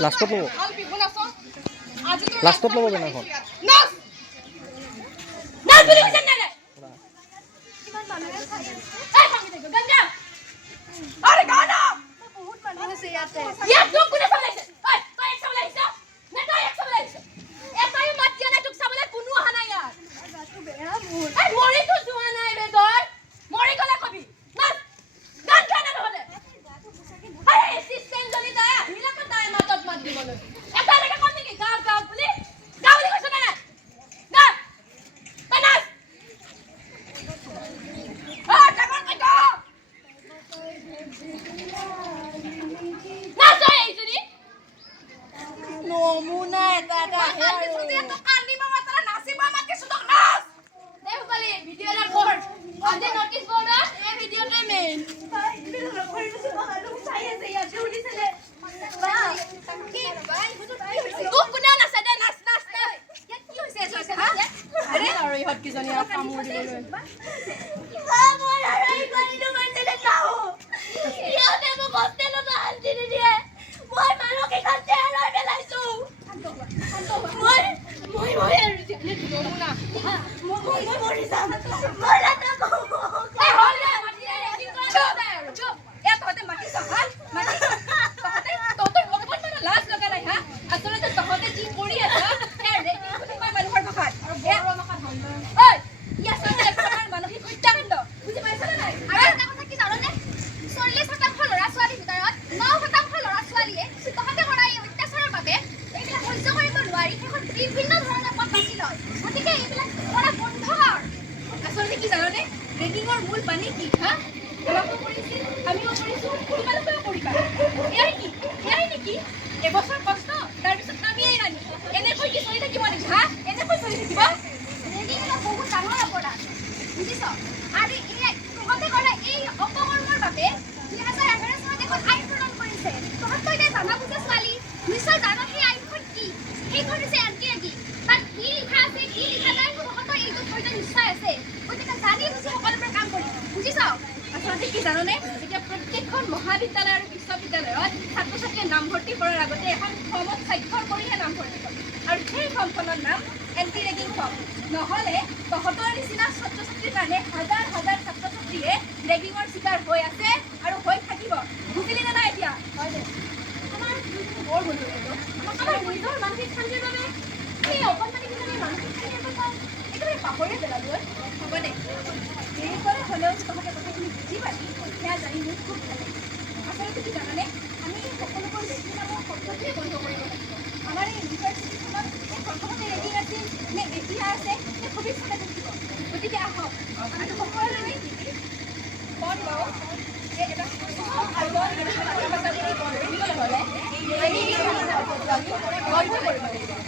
লাষ্টত ল'ব লাষ্টত ল'ব বেনাৰখন মহাবিদ্যালয় আৰু বিশ্ববিদ্যালয়ত ছাত্ৰ ছাত্ৰীয়ে নামভৰ্তি কৰাৰ আগতে এখন ফৰ্মত স্বাক্ষৰ কৰিহে নামভৰ্তি কৰে আৰু সেই ফৰ্মখনৰ নাম এণ্টি ৰেগিং ফৰ্ম নহ'লে তহঁতৰ নিচিনা ছাত্ৰ ছাত্ৰীৰ কাৰণে হাজাৰ হাজাৰ ছাত্ৰ ছাত্ৰীয়ে ৰেগিঙৰ চিকাৰ হৈ আছে আৰু হৈ থাকিব বুজিলি নে নাই এতিয়া হয় দে আমাৰ বৰ ভুল হৈ গ'ল আমাৰ নিজৰ মানসিক শান্তিৰ বাবে সেই অকণমানিখিনি মানসিক শান্তি একেবাৰে পাহৰিয়ে পেলালোঁ হ'ব দে দেৰিকৈ হ'লেও তহঁতে কথাখিনি বুজি পালি সেয়া জানি মোক খুব ভাল লাগে আচলতে কি জানানে আমি সকলোবোৰ ৰেগিং নামৰ শব্দটোৱে বন্ধ কৰিব লাগিব আমাৰ এই ইউনিভাৰ্চিটিখনত প্ৰথমতে ৰেগিং আছিল নে এতিয়া আছে নে ভৱিষ্যতে থাকিব গতিকে আহক আমি সকলোৱে মিলি কণ লওঁ যে এটা বন্ধ কৰিব লাগিব